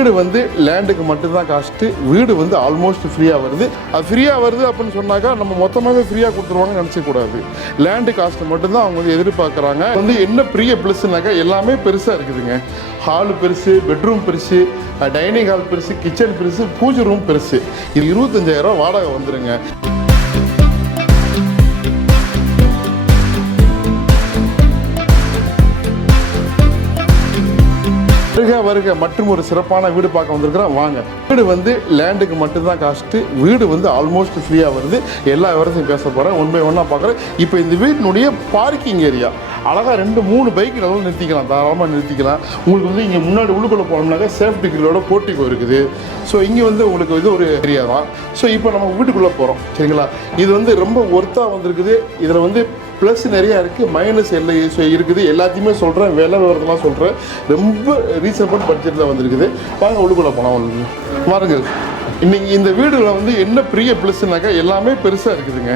வீடு வந்து லேண்டுக்கு மட்டும்தான் காஸ்ட்டு. வீடு வந்து ஆல்மோஸ்ட் ஃப்ரீயாக வருது. அது ஃப்ரீயாக வருது அப்படின்னு சொன்னாக்கா நம்ம மொத்தமாகவே ஃப்ரீயாக கொடுத்துருவாங்கன்னு நினச்சக்கூடாது லேண்டு காஸ்ட் மட்டும்தான் அவங்க வந்து எதிர்பார்க்குறாங்க. வந்து என்ன பெரிய ப்ளஸ்னாக்கா எல்லாமே பெருசாக இருக்குதுங்க. ஹாலு பெருசு பெட்ரூம் பெருசு டைனிங் ஹால் பெருசு கிச்சன் பெருசு பூஜை ரூம் பெருசு. இது இருபத்தஞ்சாயிரம் வாடகை வந்துடுங்க வருக வருக மற்றும் ஒரு சிறப்பான வீடு பார்க்க வந்திருக்கிறோம். வாங்க. வீடு வந்து லேண்டுக்கு மட்டும்தான் காஸ்ட்டு. வீடு வந்து ஆல்மோஸ்ட் ஃப்ரீயாக வருது. எல்லா விவரத்தையும் பேச போகிறேன் ஒன் பை ஒன்னாக பார்க்குறேன். இப்போ இந்த வீட்டினுடைய பார்க்கிங் ஏரியா அழகாக ரெண்டு மூணு பைக் நல்லா நிறுத்திக்கலாம். தாராளமாக நிறுத்திக்கலாம். உங்களுக்கு வந்து இங்கே முன்னாடி உள்ளுக்குள்ளே போனோம்னாக்கா சேஃப்டி கிரிலோட போட்டிக்கு இருக்குது. ஸோ இங்கே வந்து உங்களுக்கு இது ஒரு ஏரியா தான். ஸோ இப்போ நம்ம வீட்டுக்குள்ளே போகிறோம் சரிங்களா? இது வந்து ரொம்ப ஒர்த்தாக வந்திருக்குது. இதில் வந்து ப்ளஸ் நிறையா இருக்குது மைனஸ் எல்லாம் இருக்குது. எல்லாத்தையுமே சொல்கிறேன் விலை விவரத்தெல்லாம் சொல்கிறேன் ரொம்ப ரீசனபிள் பட்ஜெட்டில் வந்திருக்குது. வாங்க உள்ளுக்குள்ளே போனால் உங்களுக்கு பாருங்க இன்னைக்கு இந்த வீடில் வந்து என்ன பெரிய ப்ளஸ்னாக்கா எல்லாமே பெருசாக இருக்குதுங்க.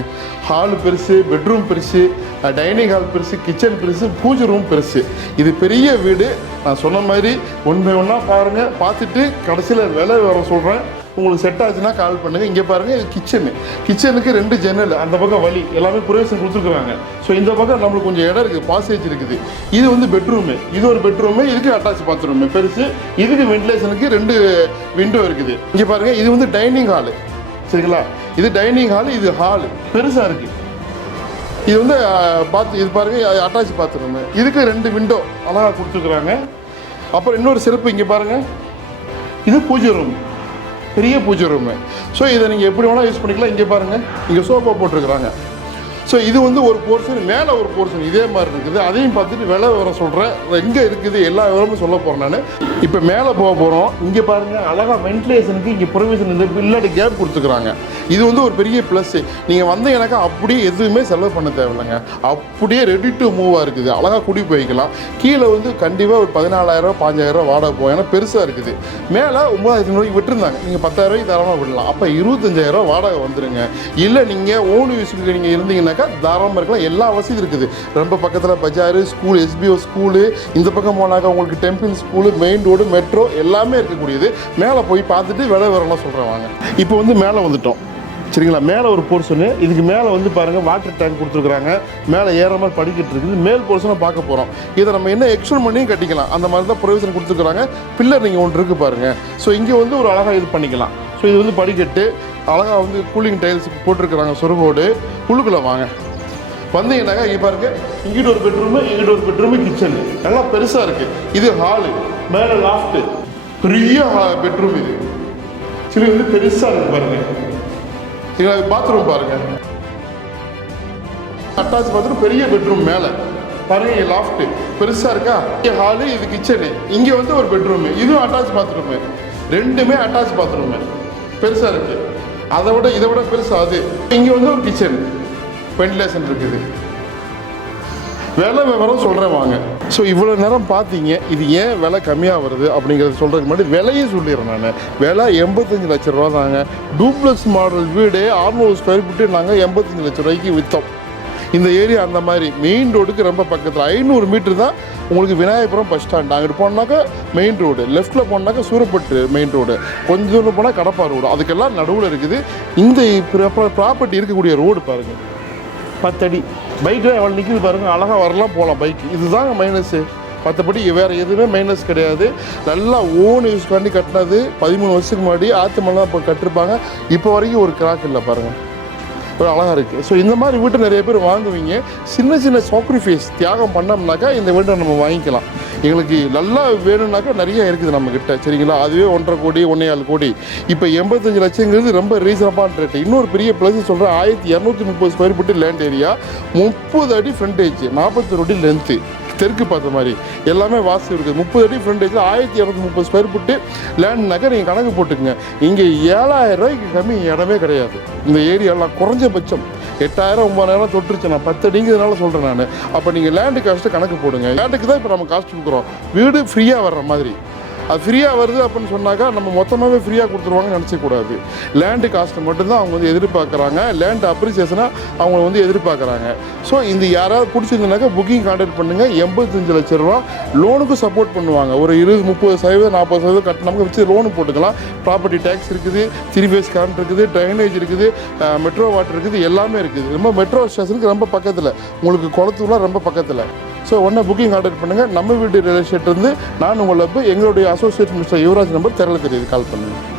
ஹால் பெருசு பெட்ரூம் பெருசு டைனிங் ஹால் பெருசு கிச்சன் பெருசு பூஜை ரூம் பெருசு. இது பெரிய வீடு. நான் சொன்ன மாதிரி ஒன் பை பாருங்கள் பார்த்துட்டு கடைசியில் விலை வர சொல்கிறேன் உங்களுக்கு செட் ஆச்சுன்னா கால் பண்ணுங்கள் இங்கே பாருங்கள் இது கிச்சனு கிச்சனுக்கு ரெண்டு ஜன்னல் அந்த பக்கம் வழி எல்லாமே புரவேசம் கொடுத்துருக்குறாங்க. ஸோ இந்த பக்கம் நம்மளுக்கு கொஞ்சம் இடம் இருக்குது பாசேஜ் இருக்குது. இது வந்து பெட்ரூமு இது ஒரு பெட்ரூமு இதுக்கு அட்டாச் பாத்ரூமு பெருசு இதுக்கு வென்டிலேஷனுக்கு ரெண்டு விண்டோ இருக்குது. இங்கே பாருங்க இது வந்து டைனிங் ஹாலு சரிங்களா? இது டைனிங் ஹால் இது ஹாலு பெருசாக இருக்குது இது வந்து பாத் இது பாருங்க அட்டாச் பாத்ரூமு இதுக்கு ரெண்டு விண்டோ அழகாக கொடுத்துருக்குறாங்க. அப்புறம் இன்னொரு சிறப்பு இங்கே பாருங்க. இது பூஜை ரூம் பெரிய பூஜை ரூமு ஸோ இதை நீங்கள் எப்படி வேணால் யூஸ் பண்ணிக்கலாம். இங்கே பாருங்கள் இங்கே சோஃபா போட்டிருக்கிறாங்க. ஸோ இது வந்து ஒரு போர்ஷன் மேலே ஒரு போர்ஷன் இதே மாதிரி இருக்குது. அதையும் பார்த்துட்டு விலை விவரம் சொல்கிறேன் எங்கே இருக்குது? எல்லா விவரமும் சொல்ல போகிறேன் நான். இப்போ மேலே போக போகிறோம் இங்கே பாருங்கள் அழகாக வென்டிலேஷனுக்கு இங்கே ப்ரொவிஷன் இந்த இல்லாட்டி கேப் கொடுத்துக்கிறாங்க. இது வந்து ஒரு பெரிய ப்ளஸ்ஸு நீங்கள் வந்தீங்கன்னாக்கா அப்படியே எதுவுமே செலவு பண்ண தேவையில்லைங்க. அப்படியே ரெடி டு மூவாக இருக்குது. அழகாக குடி போய்க்கலாம். கீழே வந்து கண்டிப்பாக ஒரு பதினாலாயிரம் பாஞ்சாயிரம் வாடகை போகும். ஏன்னா பெருசாக இருக்குது. மேலே ஒம்பதாயிரத்தி ரூபாய்க்கு விட்டுருந்தாங்க. நீங்கள் பத்தாயிரரூபாய்க்கு தரமாக விடலாம். அப்போ இருபத்தஞ்சாயிரம் வாடகை வந்துடுங்க இல்லை நீங்கள் ஓன் யூஸுக்கு நீங்கள் இருந்தீங்கன்னா இருந்தீங்கன்னாக்கா தாராளமாக இருக்கலாம். எல்லா வசதியும் இருக்குது. ரொம்ப பக்கத்தில் பஜாரு ஸ்கூல் எஸ்பிஓ ஸ்கூலு இந்த பக்கம் போனாக்கா உங்களுக்கு temple school main road metro எல்லாமே இருக்கக்கூடியது. மேலே போய் பார்த்துட்டு விலை வரலாம் சொல்கிறேன் வாங்க. இப்போ வந்து மேலே வந்துட்டோம். சரிங்களா? மேலே ஒரு போர்ஷனு இதுக்கு மேலே வந்து பாருங்கள் வாட்டர் டேங்க் கொடுத்துருக்குறாங்க. மேலே ஏற மாதிரி படிக்கிட்டு இருக்குது. மேல் போர்ஷனை பார்க்க போகிறோம் இதை நம்ம என்ன எக்ஸ்டெண்ட் பண்ணியும் கட்டிக்கலாம். அந்த மாதிரி தான் ப்ரொவிஷன் கொடுத்துருக்குறாங்க. பில்லர் நீங்கள் ஒன்று இருக்குது பாருங்கள் ஸோ இங்கே வந்து ஒரு அழகாக இது பண்ணிக்கலாம். ஸோ இது வந்து படிக்கட்டு. அழகாக வந்து கூலிங் டைல்ஸ் போட்டிருக்கிறாங்க சொருகோடு. உள்ளுக்குள்ளே வாங்க. வந்தீங்கன்னாக்கா இங்கே பாருங்க. இங்கிட்ட ஒரு பெட்ரூமு இங்கிட்ட ஒரு பெட்ரூமு கிச்சன் நல்லா பெருசாக இருக்குது இது ஹாலு மேலே லாஃப்ட்டு பெரிய பெட்ரூம் இது. சரி வந்து பெருசாக இருக்கு பாருங்க. சரிங்களா பாத்ரூம் பாருங்க. அட்டாச் பாத்ரூம் பெரிய பெட்ரூம் மேலே. பாருங்க இங்கே லாஃப்ட்டு பெருசாக இருக்கா? இங்கே ஹாலு இது கிச்சனு இங்கே வந்து ஒரு பெட்ரூமு இதுவும் அட்டாச் பாத்ரூமு ரெண்டுமே அட்டாச் பாத்ரூமு பெருசாக இருக்குது அதை விட இதை விட பெருசாக அது. இங்கே வந்து ஒரு கிச்சன் வென்டிலேஷன் இருக்குது. விலை விவரம் சொல்கிறேன் வாங்க. ஸோ இவ்வளோ நேரம் பார்த்தீங்க இது ஏன் விலை கம்மியாக வருது அப்படிங்கிறத சொல்கிறதுக்கு முன்னாடி விலையும் சொல்லிடுறேன் நான். விலை எண்பத்தஞ்சு லட்ச ரூபா தாங்க டூப்ளெக்ஸ் மாடல் வீடு ஆறுநூறு ஸ்கொயர் ஃபீட்டு நாங்கள் எண்பத்தஞ்சு லட்ச ரூபாய்க்கு விற்றோம் இந்த ஏரியா அந்த மாதிரி மெயின் ரோடுக்கு ரொம்ப பக்கத்தில். ஐநூறு மீட்டர் தான் உங்களுக்கு விநாயகபுரம் பஸ் ஸ்டாண்ட் அங்கிட்டு போனாக்கா மெயின் ரோடு லெஃப்ட்டில் போனாக்கா சூரப்பட்டு மெயின் ரோடு கொஞ்சம் தூரம் போனால் கடப்பா ரோடு அதுக்கெல்லாம் நடுவில் இருக்குது. இந்த ப்ராப்பர்ட்டி இருக்கக்கூடிய ரோடு பாருங்கள் பத்தடி. பைக்கில் எவ்வளோ நிற்கிது பாருங்கள் அழகாக வரலாம் போகலாம் பைக் இதுதாங்க மைனஸு மற்றபடி வேறு எதுவுமே மைனஸ் கிடையாது. நல்லா ஓன் யூஸ் பண்ணி கட்டினது பதிமூணு வருஷத்துக்கு முன்னாடி ஆற்று மலை இப்போ கட்டிருப்பாங்க. இப்போ வரைக்கும் ஒரு கிராக் இல்லை பாருங்கள் ஒரு அழகாக இருக்குது ஸோ இந்த மாதிரி வீட்டை நிறைய பேர் வாங்குவீங்க. சின்ன சின்ன சாக்ரிஃபைஸ் தியாகம் பண்ணோம்னாக்கா இந்த வீட்டை நம்ம வாங்கிக்கலாம். எங்களுக்கு நல்லா வேணும்னாக்கா நிறைய இருக்குது நம்மக்கிட்ட சரிங்களா? அதுவே ஒன்றரை கோடி ஒன்றே ஆறு கோடி. இப்போ எண்பத்தஞ்சு லட்சங்கிறது ரொம்ப ரீசனபான ரேட்டு இன்னொரு பெரிய ப்ளஸ் சொல்கிறேன் ஆயிரத்தி இரநூத்தி முப்பது ஸ்கொயர் ஃபீட்டு லேண்ட் ஏரியா முப்பது அடி ஃப்ரண்டேஜ் நாற்பத்தி அடி லென்த்து தெற்கு பார்த்த மாதிரி. எல்லாமே வாசி இருக்குது முப்பது அடி ஃப்ரண்டேஜில் ஆயிரத்தி இரநூத்தி முப்பது ஸ்கொயர் ஃபீட்டு லேண்ட்னாக்கா நீங்கள் கணக்கு போட்டுக்கங்க. இங்கே ஏழாயிரம் ரூபாய்க்கு கம்மி இடமே கிடையாது. இந்த ஏரியாலாம் குறைஞ்சபட்சம் எட்டாயிரம் ஒம்பதாயிரம் தொட்டுருச்சு. நான் பத்து அடிங்கிறதுனால சொல்கிறேன் நான். அப்போ நீங்கள் லேண்டு காஸ்ட்டு கணக்கு போடுங்க. லேண்டுக்கு தான் இப்போ நம்ம காஸ்ட் கொடுக்குறோம். வீடு ஃப்ரீயாக வர்ற மாதிரி. அது ஃப்ரீயாக வருது அப்படின்னு சொன்னாக்கா நம்ம மொத்தமாகவே ஃப்ரீயாக கொடுத்துருவாங்கன்னு நினச்சக்கூடாது. லேண்டு காஸ்ட் மட்டும்தான் அவங்க வந்து எதிர்பார்க்குறாங்க. லேண்ட் அப்ரிசியேஷனாக அவங்க வந்து எதிர்பார்க்குறாங்க. ஸோ இந்த யாராவது பிடிச்சிருந்தனாக்கா புக்கிங் கான்டாக்ட் பண்ணுங்கள் எண்பத்தஞ்சு லட்ச ரூபா லோனுக்கு சப்போர்ட் பண்ணுவாங்க. ஒரு இருபது முப்பது சதவீதம் நாற்பது சதவீதம் கட்டினமுக்கு வச்சு லோனு போட்டுக்கலாம். ப்ராப்பர்ட்டி டேக்ஸ் இருக்குது த்ரீ ஃபேஸ் கரண்ட் இருக்குது ட்ரைனேஜ் இருக்குது மெட்ரோ வாட்டர் இருக்குது எல்லாமே இருக்குது. ரொம்ப மெட்ரோ ஸ்டேஷனுக்கு ரொம்ப பக்கத்தில். உங்களுக்கு குளத்தூர்லாம் ரொம்ப பக்கத்தில். ஸோ ஒன்றை புக்கிங் ஆர்டர் பண்ணுங்கள் நம்ம வீட்டு ரியல் எஸ்டேட்லேருந்து நான் உங்களை எங்களுடைய அசோசியேட் மிஸ்டர் யுவராஜ் நம்பர் தெரியல தெரியுது. கால் பண்ணுங்கள்